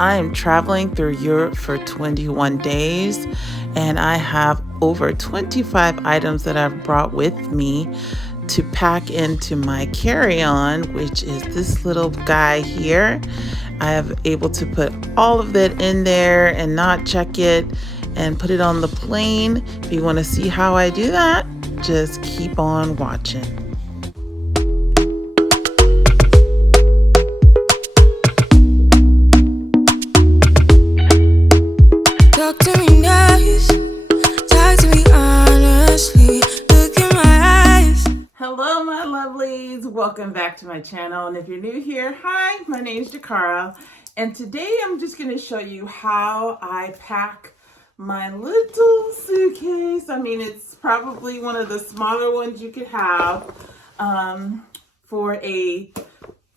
I am traveling through Europe for 21 days and I have over 25 items that I've brought with me to pack into my carry-on, which is this little guy here. I have able to put all of that in there and not check it and put it on the plane. If you want to see how I do that, just keep on watching. Talk to me nice, talk to me honestly, look in my eyes. Hello my lovelies, welcome back to my channel, and if you're new here, hi, my name is Jakara, and today I'm just going to show you how I pack my little suitcase. I mean, it's probably one of the smaller ones you could have for a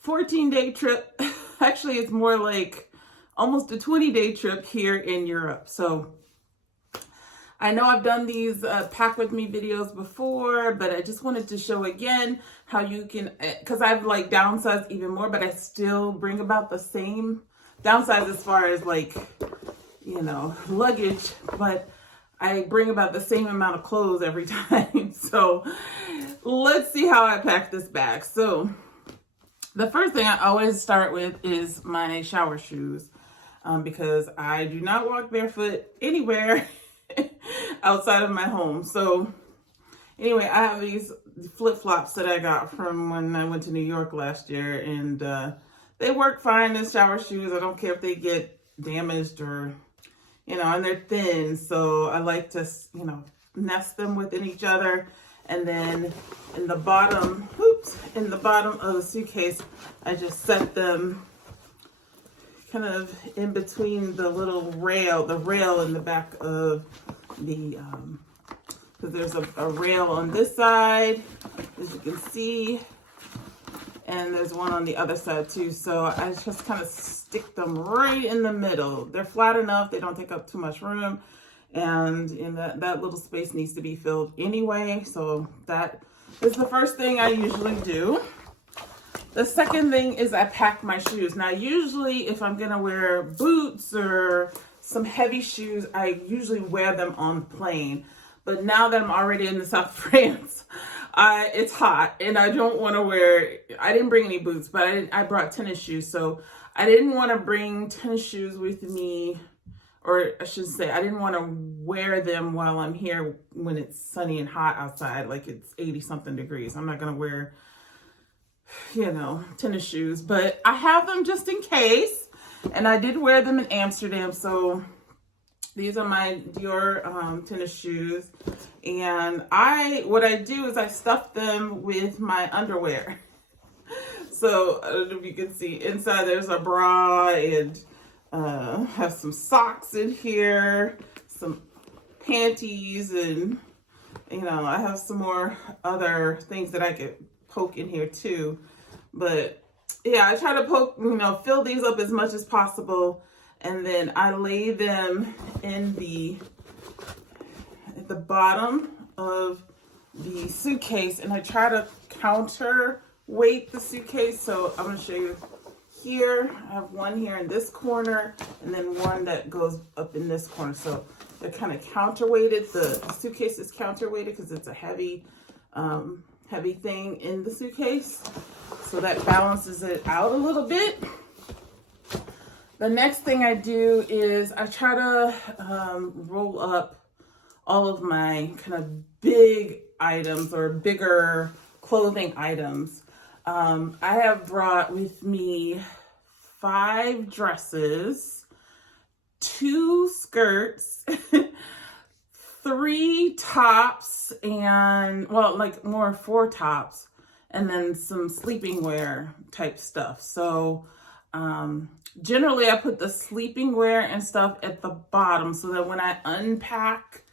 14-day trip. Actually, it's more like almost a 20-day trip here in Europe. So I know I've done these pack with me videos before, but I just wanted to show again how you can, because I've like downsized even more, but I still bring about the same downsize as far as like, you know, luggage, but I bring about the same amount of clothes every time. So let's see how I pack this bag. So the first thing I always start with is my shower shoes. Because I do not walk barefoot anywhere outside of my home. So anyway, I have these flip-flops that I got from when I went to New York last year, and they work fine as shower shoes. I don't care if they get damaged or, you know, and they're thin. So I like to, you know, nest them within each other. And then in the bottom, in the bottom of the suitcase, I just set them kind of in between the little rail, the rail in the back of the, because there's a rail on this side, as you can see, and there's one on the other side too. So I just kind of stick them right in the middle. They're flat enough, they don't take up too much room, and in that little space needs to be filled anyway. So that is the first thing I usually do. The second thing is I pack my shoes. Now, usually if I'm gonna wear boots or some heavy shoes, I usually wear them on the plane. But now that I'm already in the south of France, it's hot and I don't wanna wear, I didn't bring any boots, but I brought tennis shoes. So I didn't wanna bring tennis shoes with me, or I should say, I didn't wanna wear them while I'm here when it's sunny and hot outside, like it's 80 something degrees. I'm not gonna wear, you know, tennis shoes, but I have them just in case, and I did wear them in Amsterdam. So these are my Dior tennis shoes, and what I do is I stuff them with my underwear. So I don't know if you can see inside there's a bra, and have some socks in here, some panties, and you know, I have some more other things that I could poke in here too. But yeah, I try to poke, you know, fill these up as much as possible, and then I lay them in at the bottom of the suitcase, and I try to counterweight the suitcase. So I'm going to show you here. I have one here in this corner, and then one that goes up in this corner. So they're kind of counterweighted. The suitcase is counterweighted because it's a heavy thing in the suitcase, so that balances it out a little bit. The next thing I do is I try to roll up all of my kind of big items or bigger clothing items. I have brought with me 5 dresses, 2 skirts, 3 tops, and well, like more 4 tops, and then some sleeping wear type stuff. So generally I put the sleeping wear and stuff at the bottom so that when I unpack,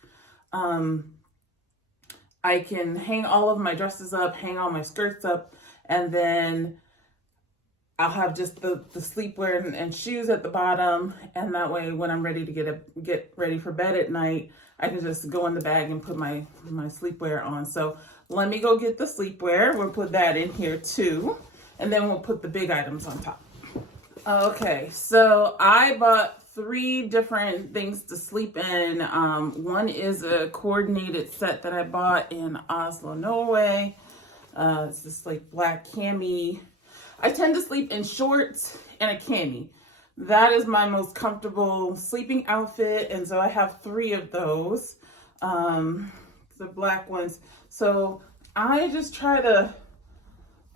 I can hang all of my dresses up, hang all my skirts up, and then I'll have just the sleepwear and shoes at the bottom, and that way when I'm ready to get ready for bed at night, I can just go in the bag and put my sleepwear on. So let me go get the sleepwear. We'll put that in here too, and then we'll put the big items on top. Okay, so I bought 3 different things to sleep in. One is a coordinated set that I bought in Oslo, Norway. It's this like black cami. I tend to sleep in shorts and a cami. That is my most comfortable sleeping outfit, and so I have 3 of those, the black ones. So I just try to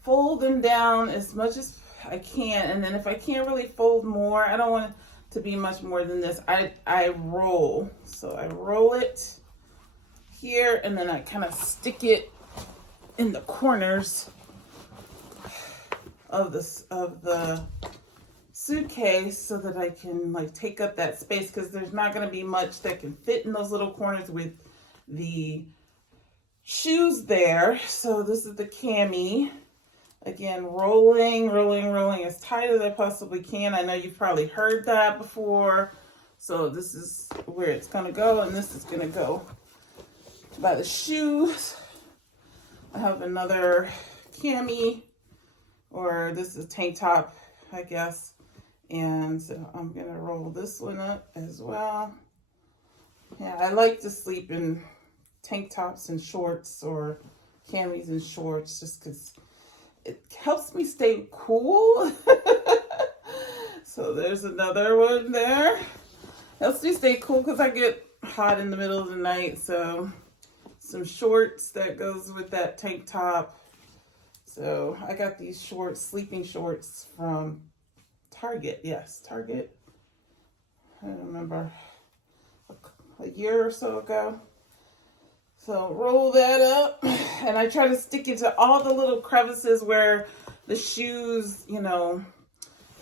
fold them down as much as I can, and then if I can't really fold more, I don't want it to be much more than this. I roll. So I roll it here, and then I kind of stick it in the corners of the suitcase so that I can like take up that space, because there's not going to be much that can fit in those little corners with the shoes there. So this is the cami. Again, rolling as tight as I possibly can. I know you've probably heard that before. So this is where it's going to go, and this is going to go by the shoes. I have another cami, or this is a tank top, I guess. And so I'm going to roll this one up as well. Yeah, I like to sleep in tank tops and shorts, or camis and shorts, just because it helps me stay cool. So there's another one there. Helps me stay cool because I get hot in the middle of the night. So some shorts that goes with that tank top. So I got these shorts, sleeping shorts from Target. Yes, Target. I don't remember, a year or so ago. So roll that up, and I try to stick it to all the little crevices where the shoes, you know,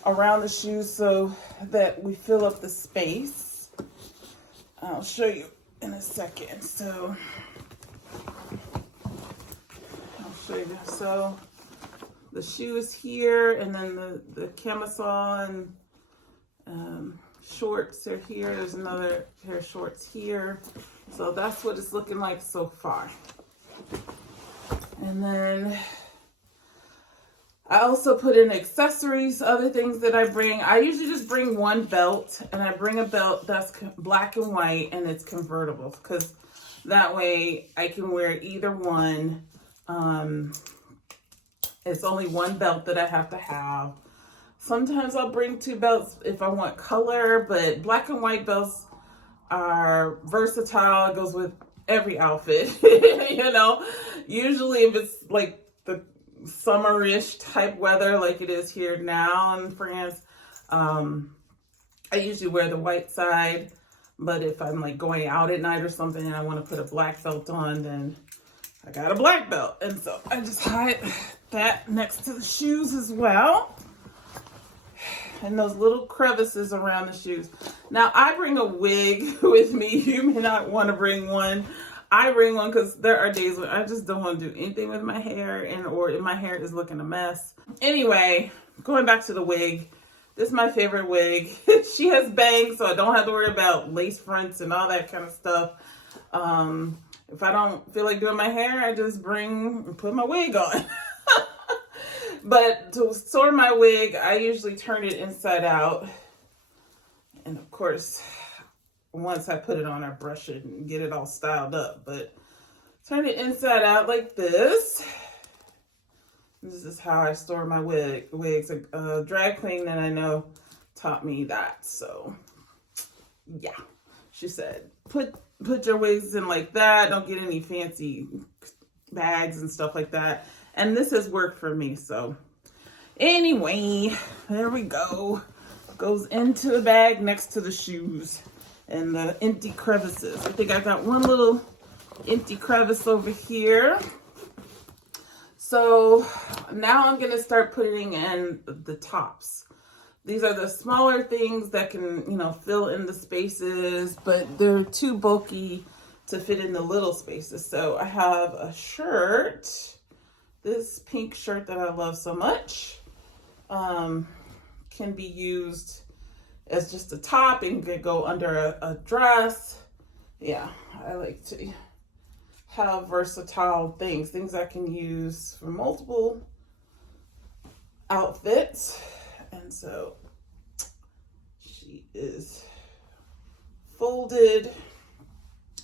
around the shoes, so that we fill up the space. I'll show you in a second. So I'll show you. So the shoe is here, and then the camisole and shorts are here. There's another pair of shorts here. So that's what it's looking like so far. And then I also put in accessories, other things that I bring. I usually just bring one belt, and I bring a belt that's black and white, and it's convertible, because that way I can wear either one. It's only one belt that I have to have. Sometimes I'll bring 2 belts if I want color, but black and white belts are versatile. It goes with every outfit. You know, usually if it's like the summerish type weather like it is here now in France, I usually wear the white side. But if I'm like going out at night or something and I want to put a black belt on, then I got a black belt. And so I just hide that next to the shoes as well, and those little crevices around the shoes. Now I bring a wig with me. You may not want to bring one. I bring one because there are days when I just don't want to do anything with my hair, or my hair is looking a mess. Anyway, going back to the wig. This is my favorite wig. She has bangs, so I don't have to worry about lace fronts and all that kind of stuff. If I don't feel like doing my hair, I just put my wig on. But to store my wig, I usually turn it inside out. And of course, once I put it on, I brush it and get it all styled up. But turn it inside out like this. This is how I store my wigs. A drag queen that I know taught me that. So, yeah. She said, put your wigs in like that. Don't get any fancy bags and stuff like that. And this has worked for me. So anyway, there we go. Goes into the bag next to the shoes and the empty crevices. I think I got one little empty crevice over here. So now I'm going to start putting in the tops. These are the smaller things that can, fill in the spaces, but they're too bulky to fit in the little spaces. So I have a shirt, this pink shirt that I love so much, can be used as just a top and can go under a dress. Yeah, I like to have versatile things I can use for multiple outfits. And so is folded.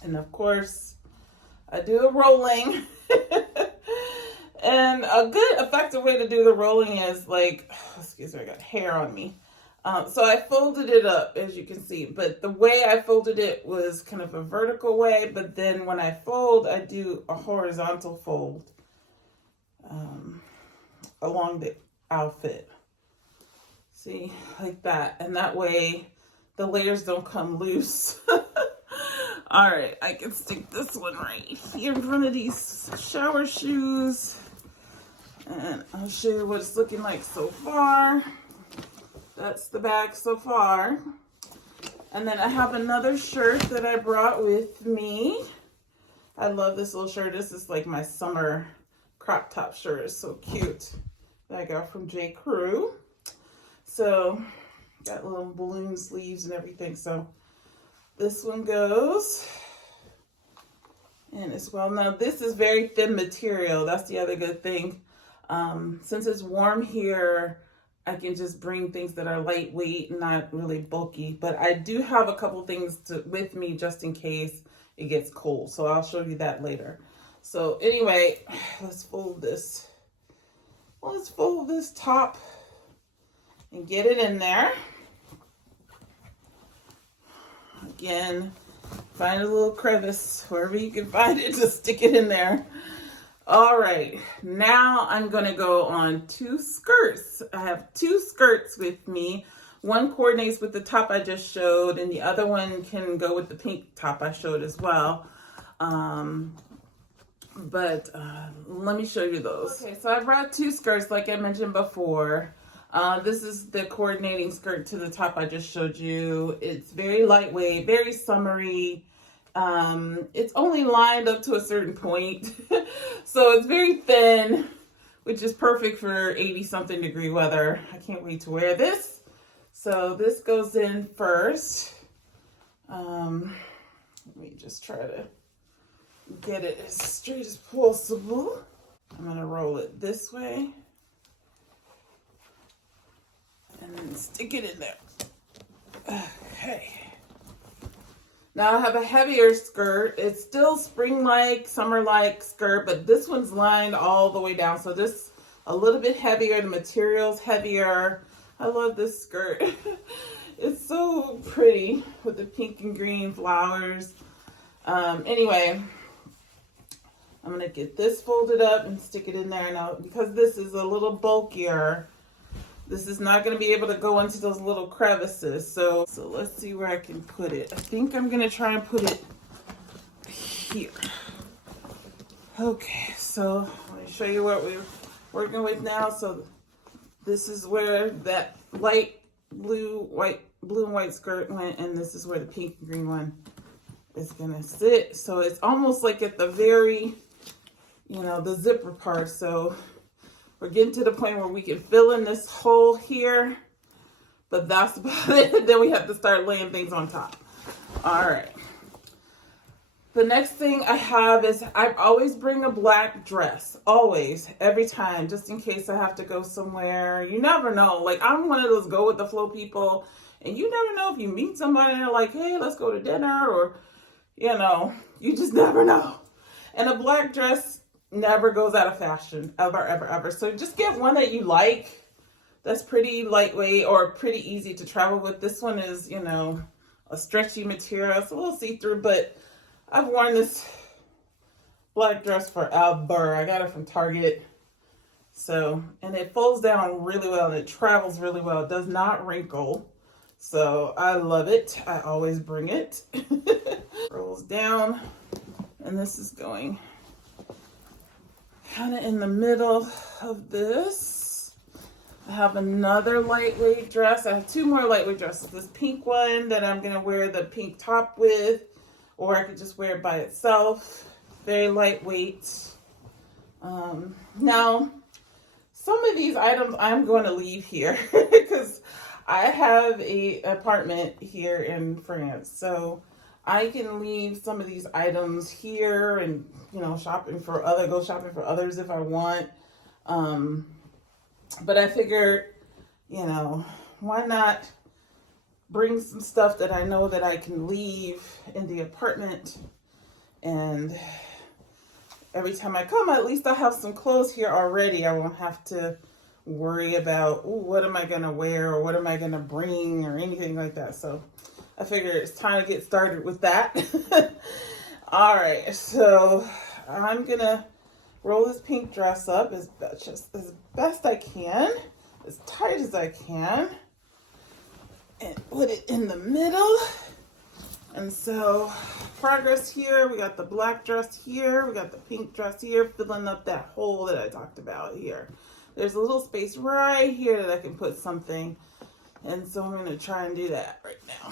And of course, I do a rolling. And a good effective way to do the rolling is like, excuse me, I got hair on me. So I folded it up, as you can see, but the way I folded it was kind of a vertical way, but then when I fold, I do a horizontal fold along the outfit. See, like that. And that way the layers don't come loose. All right, I can stick this one right here in front of these shower shoes. And I'll show you what it's looking like so far. That's the bag so far. And then I have another shirt that I brought with me. I love this little shirt. This is like my summer crop top shirt. It's so cute. That I got from J. Crew. So, got little balloon sleeves and everything. So, this one goes. And as well, now this is very thin material. That's the other good thing. Since it's warm here, I can just bring things that are lightweight and not really bulky. But I do have a couple things with me just in case it gets cold. So I'll show you that later. So anyway, let's fold this. Let's fold this top and get it in there. Again, find a little crevice, wherever you can find it, to stick it in there. All right, now I'm gonna go on 2 skirts. I have 2 skirts with me. One coordinates with the top I just showed, and the other one can go with the pink top I showed as well. Let me show you those. Okay, so I brought 2 skirts like I mentioned before. This is the coordinating skirt to the top I just showed you. It's very lightweight, very summery. It's only lined up to a certain point. So it's very thin, which is perfect for 80-something degree weather. I can't wait to wear this. So this goes in first. Let me just try to get it as straight as possible. I'm gonna roll it this way. And then stick it in there. Okay. Now I have a heavier skirt. It's still spring-like, summer-like skirt, but this one's lined all the way down. So this a little bit heavier. The material's heavier. I love this skirt. It's so pretty with the pink and green flowers. Anyway, I'm gonna get this folded up and stick it in there now because this is a little bulkier. This is not going to be able to go into those little crevices. So let's see where I can put it. I think I'm going to try and put it here. Okay, so let me show you what we're working with now. So this is where that light blue and white skirt went, and this is where the pink and green one is going to sit. So it's almost like at the very, the zipper part. So we're getting to the point where we can fill in this hole here, but that's about it. Then we have to start laying things on top. All right. The next thing I have is I always bring a black dress, always, every time, just in case I have to go somewhere. You never know. Like, I'm one of those go with the flow people, and you never know if you meet somebody and they're like, hey, let's go to dinner, or, you just never know. And a black dress never goes out of fashion, ever, ever, ever. So just get one that you like, that's pretty lightweight or pretty easy to travel with. This one is, a stretchy material. It's a little see-through, but I've worn this black dress forever. I got it from Target. So, and it folds down really well and it travels really well. It does not wrinkle. So I love it. I always bring it. Rolls down, and this is going kind of in the middle of this. I have another lightweight dress. I have 2 more lightweight dresses. This pink one that I'm going to wear the pink top with, or I could just wear it by itself. Very lightweight. Now, some of these items I'm going to leave here because I have an apartment here in France. So I can leave some of these items here and, go shopping for others if I want. But I figured, why not bring some stuff that I know that I can leave in the apartment, and every time I come, at least I have some clothes here already. I won't have to worry about, ooh, what am I gonna wear, or what am I gonna bring, or anything like that. So I figured it's time to get started with that. All right, so I'm gonna roll this pink dress up as best I can, as tight as I can, and put it in the middle. And so progress here, we got the black dress here, we got the pink dress here, filling up that hole that I talked about here. There's a little space right here that I can put something, and so I'm going to try and do that right now.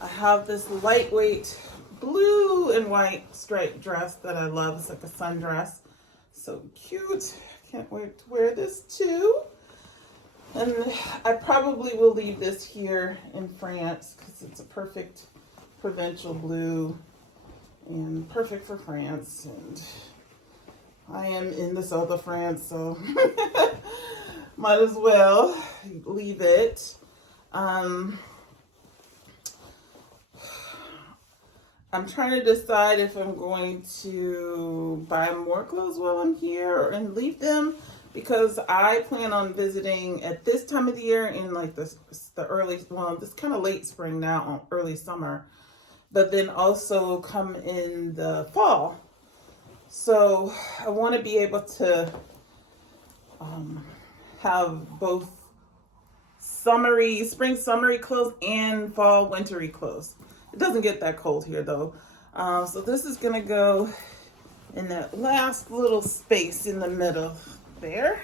I have this lightweight blue and white striped dress that I love. It's like a sundress. So cute. Can't wait to wear this too. And I probably will leave this here in France because it's a perfect provincial blue and perfect for France. And I am in the south of France, so might as well leave it. I'm trying to decide if I'm going to buy more clothes while I'm here and leave them, because I plan on visiting at this time of the year in like the early, well, this kind of late spring now, early summer, but then also come in the fall. So I want to be able to have both spring summery clothes and fall wintry clothes. It doesn't get that cold here though. So this is gonna go in that last little space in the middle there.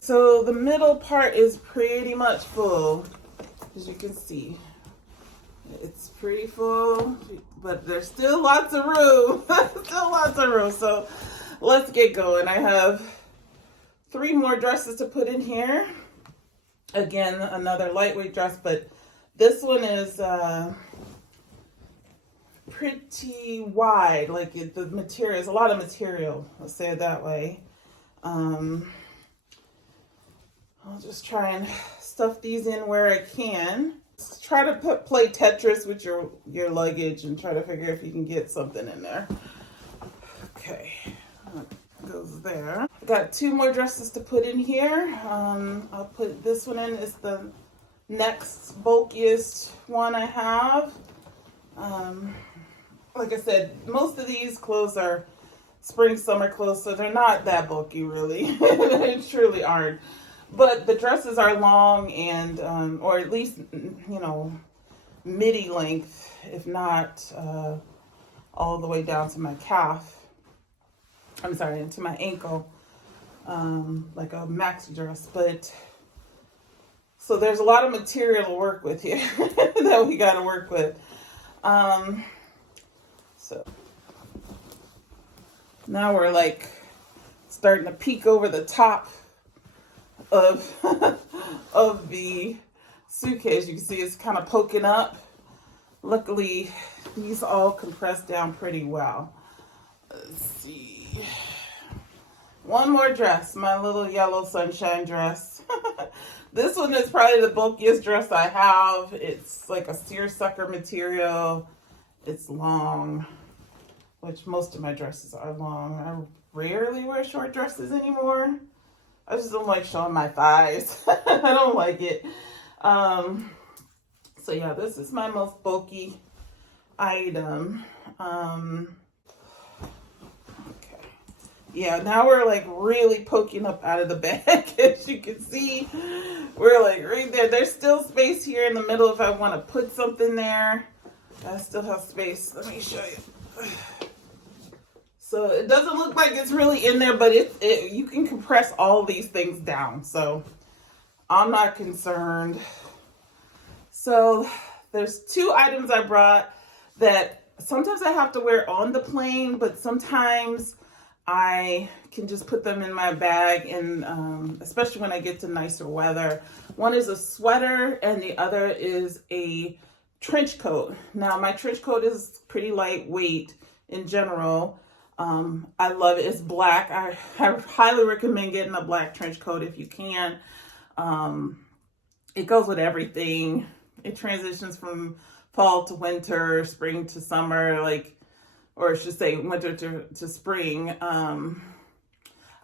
So the middle part is pretty much full, as you can see. It's pretty full, but there's still lots of room. Still lots of room. So let's get going. I have 3 more dresses to put in here. Again, another lightweight dress, but this one is pretty wide. Like the material is a lot of material. Let's say it that way. I'll just try and stuff these in where I can. Try to play Tetris with your luggage and try to figure if you can get something in there. Okay, that goes there. I got 2 more dresses to put in here. I'll put this one in. It's the next bulkiest one I have. Like I said, most of these clothes are spring summer clothes, so they're not that bulky really. They truly aren't. But the dresses are long and, or at least, you know, midi length, if not all the way down to my calf. I'm sorry, to my ankle, like a maxi dress. But, so there's a lot of material to work with here that we got to work with. So now we're like starting to peek over the top of of the suitcase. You can see it's kind of poking up. Luckily, these all compressed down pretty well. Let's see. One more dress, my little yellow sunshine dress. This one is probably the bulkiest dress I have. It's like a seersucker material. It's long, which most of my dresses are long. I rarely wear short dresses anymore. I just don't like showing my thighs. I don't like it. So yeah, this is my most bulky item. Okay. Yeah, now we're like really poking up out of the bag. As you can see, we're like right there. There's still space here in the middle if I want to put something there. I still have space. Let me show you. So it doesn't look like it's really in there, but you can compress all these things down. So I'm not concerned. So there's 2 items I brought that sometimes I have to wear on the plane, but sometimes I can just put them in my bag, and especially when I get to nicer weather. One is a sweater and the other is a trench coat. Now my trench coat is pretty lightweight in general. I love it. It's black. I highly recommend getting a black trench coat if you can. It goes with everything. it transitions from fall to winter, spring to summer, like, or I should say winter to spring.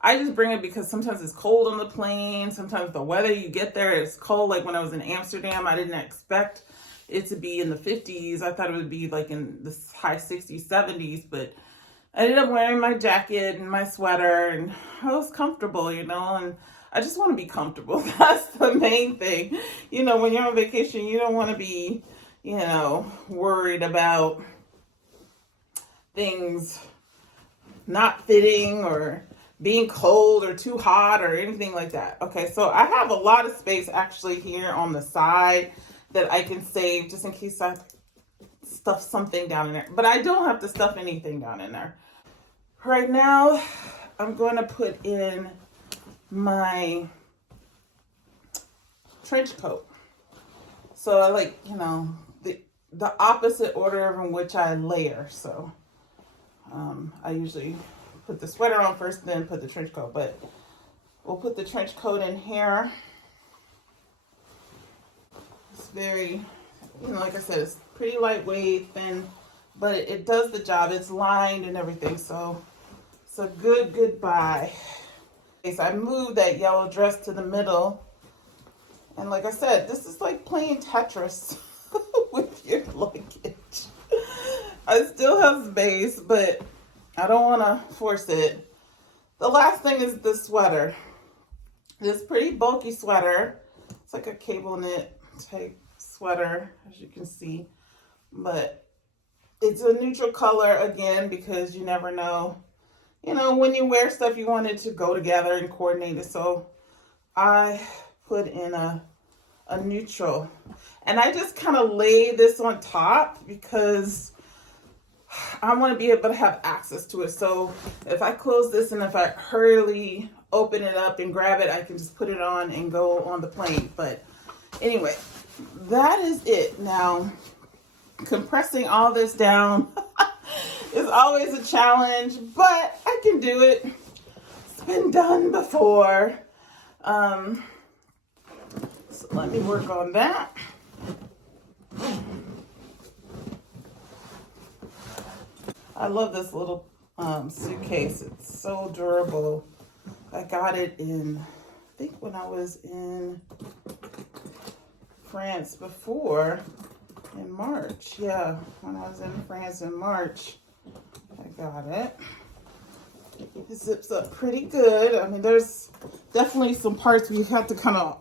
I just bring it because sometimes it's cold on the plane. Sometimes the weather you get there is cold. Like when I was in Amsterdam, I didn't expect it to be in the 50s. I thought it would be like in the high 60s, 70s, but I ended up wearing my jacket and my sweater, and I was comfortable, you know, and I just want to be comfortable. That's the main thing. You know, when you're on vacation, you don't want to be, you know, worried about things not fitting or being cold or too hot or anything like that. Okay, so I have a lot of space actually here on the side that I can save just in case I stuff something down in there. But I don't have to stuff anything down in there. Right now, I'm going to put in my trench coat. So I like, you know, the opposite order in which I layer. So I usually put the sweater on first, then put the trench coat. But we'll put the trench coat in here. It's very, you know, like I said, it's pretty lightweight, thin, but it does the job. It's lined and everything, so it's a good buy. Okay, so I moved that yellow dress to the middle, and like I said, this is like playing Tetris with your luggage. I still have space, but I don't want to force it. The last thing is the sweater. This pretty bulky sweater. It's like a cable knit type sweater, as you can see, but it's a neutral color again because you never know, you know, when you wear stuff you want it to go together and coordinate it. So I put in a neutral, and I just kind of lay this on top because I want to be able to have access to it. So if I close this and if I hurriedly open it up and grab it, I can just put it on and go on the plane. But anyway, that is it. Now, compressing all this down is always a challenge, but I can do it. It's been done before. So let me work on that. I love this little suitcase. It's so durable. I got it in, I think when I was in France before, in March. Yeah, when I was in France in March, I got it. It zips up pretty good. I mean, there's definitely some parts where you have to kind of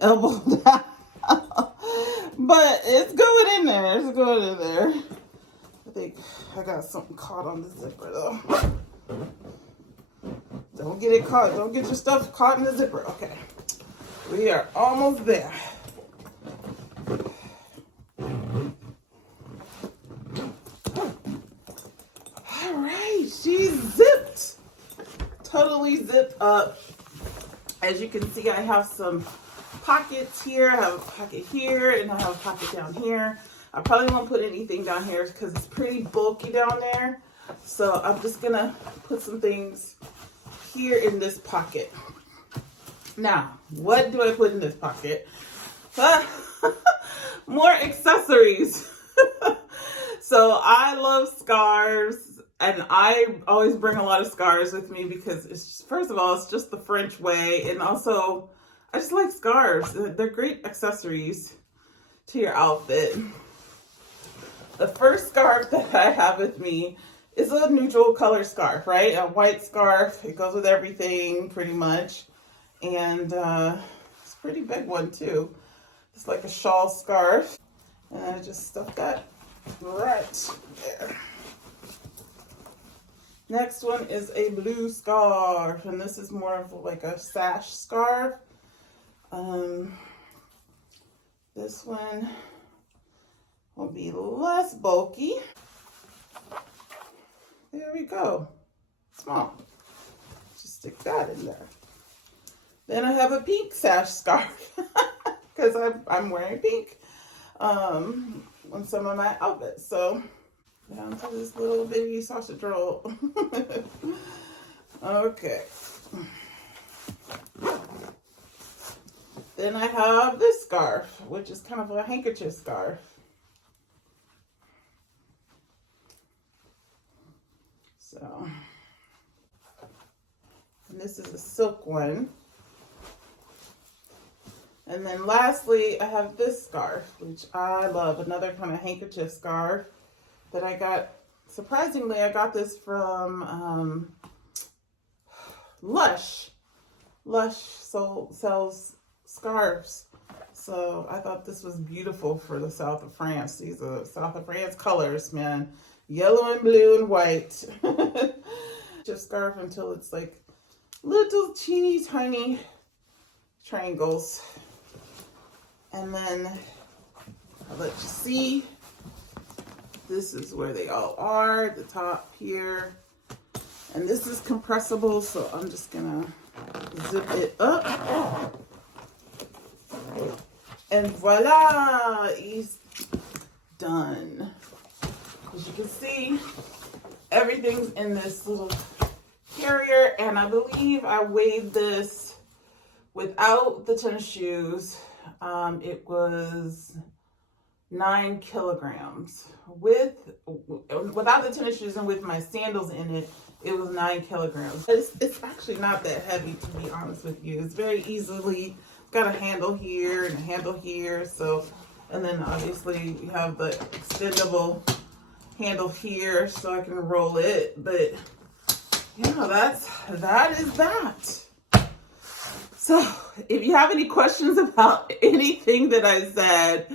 elbow down. But it's going in there. It's going in there. I think I got something caught on the zipper though. Don't get it caught. Don't get your stuff caught in the zipper. Okay. We are almost there. All right. She's zipped. Totally zipped up. As you can see, I have some pockets here. I have a pocket here and I have a pocket down here. I probably won't put anything down here because it's pretty bulky down there. So I'm just gonna put some things here in this pocket. Now, what do I put in this pocket? More accessories. So I love scarves, and I always bring a lot of scarves with me because it's just, first of all, it's just the French way, and also I just like scarves. They're great accessories to your outfit. The first scarf that I have with me is a neutral color scarf, right? A white scarf. It goes with everything pretty much. And it's a pretty big one too. It's like a shawl scarf. And I just stuck that right there. Next one is a blue scarf. And this is more of like a sash scarf. This one will be less bulky. There we go. Small. Just stick that in there. Then I have a pink sash scarf because I'm wearing pink on some of my outfits. So down to this little bitty sausage roll. Okay. Then I have this scarf, which is kind of a handkerchief scarf. So, and this is a silk one. And then lastly, I have this scarf, which I love, another kind of handkerchief scarf that I got. Surprisingly, I got this from Lush. Lush sells scarves. So I thought this was beautiful for the south of France. These are south of France colors, man. Yellow and blue and white. Just scarf until it's like little teeny tiny triangles. And then I'll let you see. This is where they all are, the top here. And this is compressible, so I'm just gonna zip it up. And voila, it's done. As you can see, everything's in this little carrier, and I believe I weighed this without the tennis shoes. It was 9 kilograms. Without the tennis shoes and with my sandals in it, it was 9 kilograms. It's actually not that heavy, to be honest with you. It's very easily got a handle here and a handle here. So, and then obviously you have the extendable handle here, so I can roll it. But yeah, that is that. So if you have any questions about anything that I said,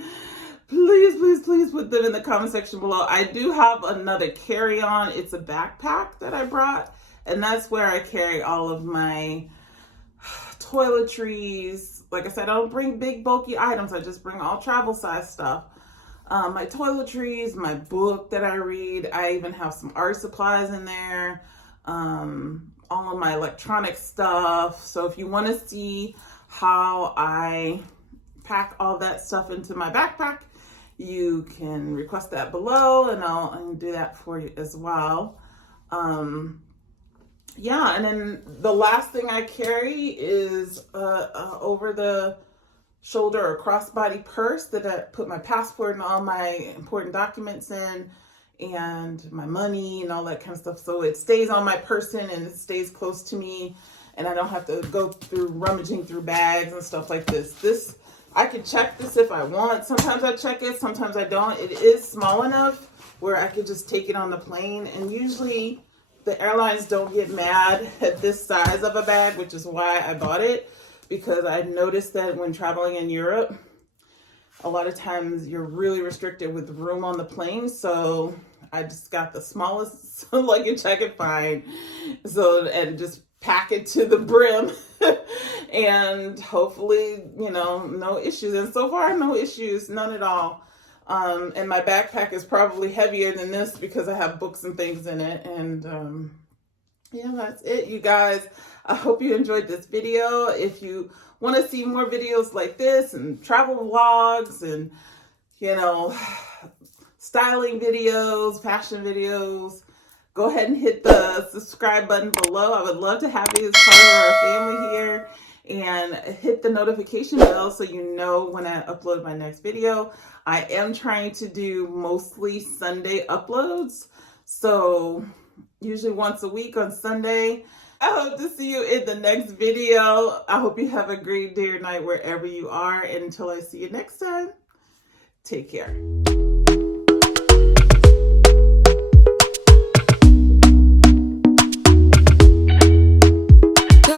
please put them in the comment section below. I do have another carry-on. It's a backpack that I brought, and that's where I carry all of my toiletries. Like I said, I don't bring big bulky items. I just bring all travel size stuff. My toiletries, my book that I read. I even have some art supplies in there. All of my electronic stuff. So if you want to see how I pack all that stuff into my backpack, you can request that below, and I'll do that for you as well. Yeah, and then the last thing I carry is over the shoulder or crossbody purse that I put my passport and all my important documents in, and my money and all that kind of stuff. So it stays on my person and it stays close to me, and I don't have to go through rummaging through bags and stuff like this. I could check this if I want. Sometimes I check it, sometimes I don't. It is small enough where I could just take it on the plane, and usually the airlines don't get mad at this size of a bag, which is why I bought it, because I noticed that when traveling in Europe, a lot of times you're really restricted with room on the plane. So I just got the smallest luggage I could find, and just pack it to the brim and hopefully, no issues. And so far, no issues, none at all. And my backpack is probably heavier than this because I have books and things in it. And yeah, that's it, you guys. I hope you enjoyed this video. If you want to see more videos like this and travel vlogs and, styling videos, fashion videos, go ahead and hit the subscribe button below. I would love to have you as part of our family here. And hit the notification bell so you know when I upload my next video. I am trying to do mostly Sunday uploads. So usually once a week on Sunday. I hope to see you in the next video. I hope you have a great day or night wherever you are. And until I see you next time, take care.